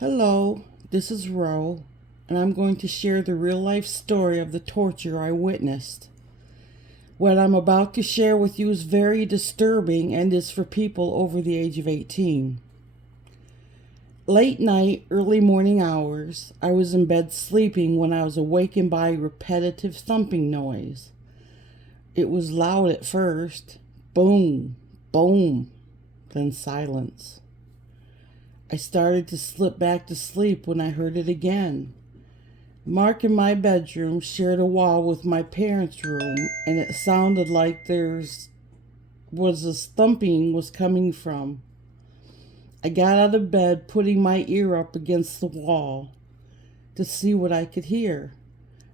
Hello, this is Ro, and I'm going to share the real life story of the torture I witnessed. What I'm about to share with you is very disturbing and is for people over the age of 18. Late night, early morning hours, I was in bed sleeping when I was awakened by repetitive thumping noise. It was loud at first, boom, boom, then silence. I started to slip back to sleep when I heard it again. Mark in my bedroom shared a wall with my parents' room, and it sounded like was a thumping was coming from. I got out of bed, putting my ear up against the wall to see what I could hear.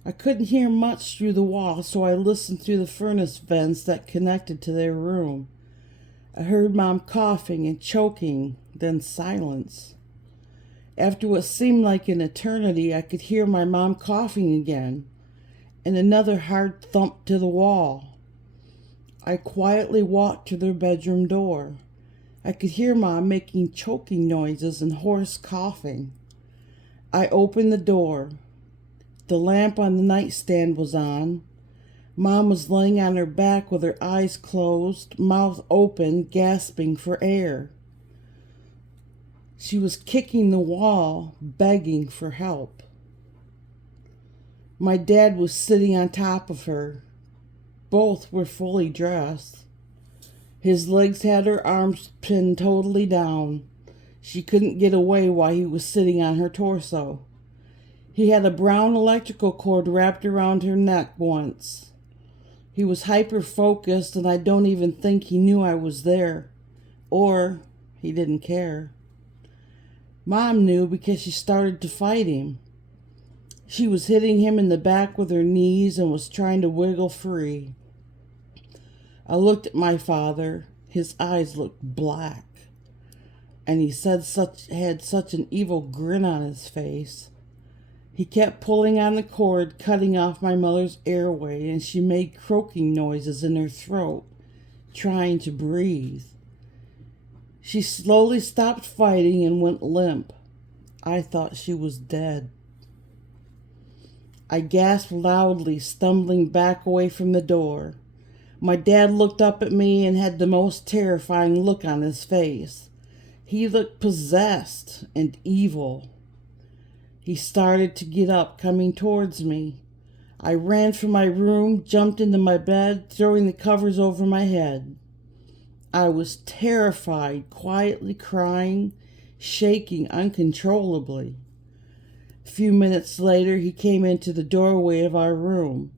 I couldn't hear much through the wall, so I listened through the furnace vents that connected to their room. I heard Mom coughing and choking, then silence. After what seemed like an eternity, I could hear my mom coughing again, and another hard thump to the wall. I quietly walked to their bedroom door. I could hear Mom making choking noises and hoarse coughing. I opened the door. The lamp on the nightstand was on. Mom was laying on her back with her eyes closed, mouth open, gasping for air. She was kicking the wall, begging for help. My dad was sitting on top of her. Both were fully dressed. His legs had her arms pinned totally down. She couldn't get away while he was sitting on her torso. He had a brown electrical cord wrapped around her neck once. He was hyper-focused, and I don't even think he knew I was there. Or he didn't care. Mom knew because she started to fight him. She was hitting him in the back with her knees and was trying to wiggle free. I looked at my father. His eyes looked black, and he had such an evil grin on his face. He kept pulling on the cord, cutting off my mother's airway, and she made croaking noises in her throat, trying to breathe. She slowly stopped fighting and went limp. I thought she was dead. I gasped loudly, stumbling back away from the door. My dad looked up at me and had the most terrifying look on his face. He looked possessed and evil. He started to get up, coming towards me. I ran from my room, jumped into my bed, throwing the covers over my head. I was terrified, quietly crying, shaking uncontrollably. A few minutes later, he came into the doorway of our room.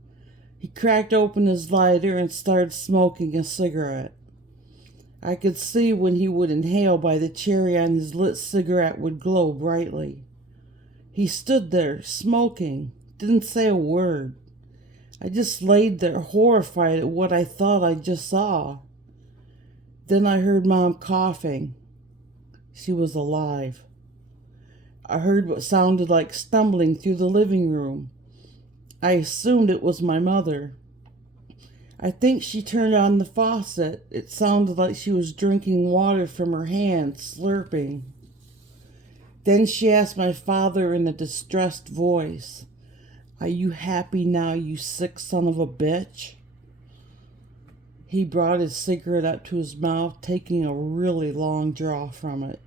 He cracked open his lighter and started smoking a cigarette. I could see when he would inhale by the cherry on his lit cigarette would glow brightly. He stood there, smoking, didn't say a word. I just laid there, horrified at what I thought I just saw. Then I heard Mom coughing. She was alive. I heard what sounded like stumbling through the living room. I assumed it was my mother. I think she turned on the faucet. It sounded like she was drinking water from her hand, slurping. Then she asked my father in a distressed voice, "Are you happy now, you sick son of a bitch?" He brought his cigarette up to his mouth, taking a really long draw from it.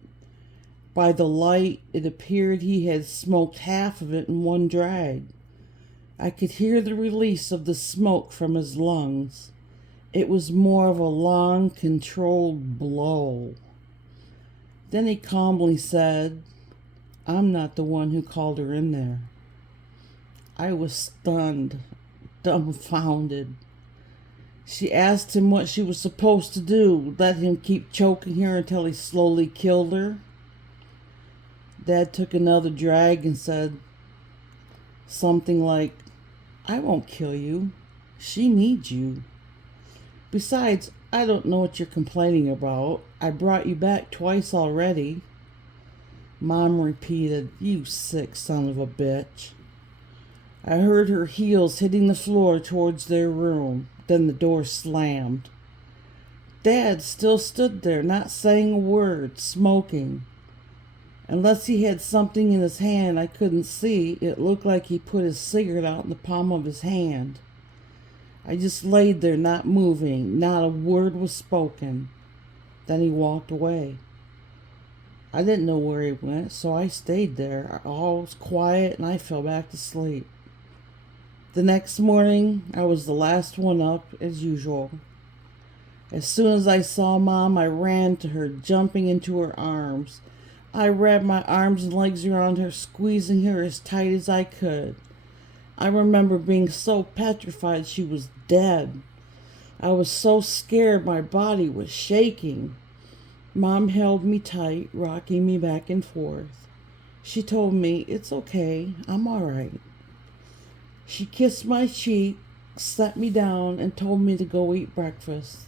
By the light, it appeared he had smoked half of it in one drag. I could hear the release of the smoke from his lungs. It was more of a long, controlled blow. Then he calmly said, "I'm not the one who called her in there." I was stunned, dumbfounded. She asked him what she was supposed to do, let him keep choking her until he slowly killed her. Dad took another drag and said something like, "I won't kill you. She needs you. Besides, I don't know what you're complaining about. I brought you back twice already." Mom repeated, "You sick son of a bitch." I heard her heels hitting the floor towards their room. Then the door slammed. Dad still stood there, not saying a word, smoking. Unless he had something in his hand I couldn't see, it looked like he put his cigarette out in the palm of his hand. I just laid there, not moving. Not a word was spoken. Then he walked away. I didn't know where he went, so I stayed there. All was quiet, and I fell back to sleep. The next morning, I was the last one up, as usual. As soon as I saw Mom, I ran to her, jumping into her arms. I wrapped my arms and legs around her, squeezing her as tight as I could. I remember being so petrified she was dead. I was so scared my body was shaking. Mom held me tight, rocking me back and forth. She told me, "It's okay, I'm all right." She kissed my cheek, set me down, and told me to go eat breakfast.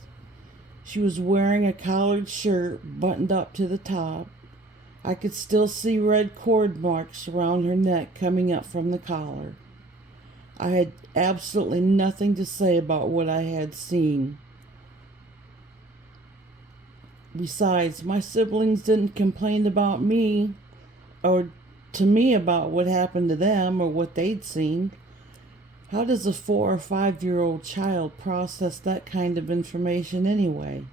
She was wearing a collared shirt buttoned up to the top. I could still see red cord marks around her neck coming up from the collar. I had absolutely nothing to say about what I had seen. Besides, my siblings didn't complain about me or to me about what happened to them or what they'd seen. How does a 4 or 5-year-old child process that kind of information anyway?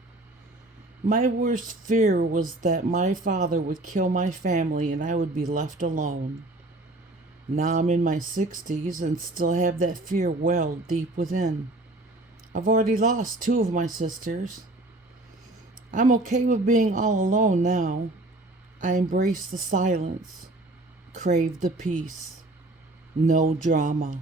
My worst fear was that my father would kill my family and I would be left alone. Now I'm in my 60s and still have that fear well deep within. I've already lost 2 of my sisters. I'm okay with being all alone now. I embrace the silence, crave the peace. No drama.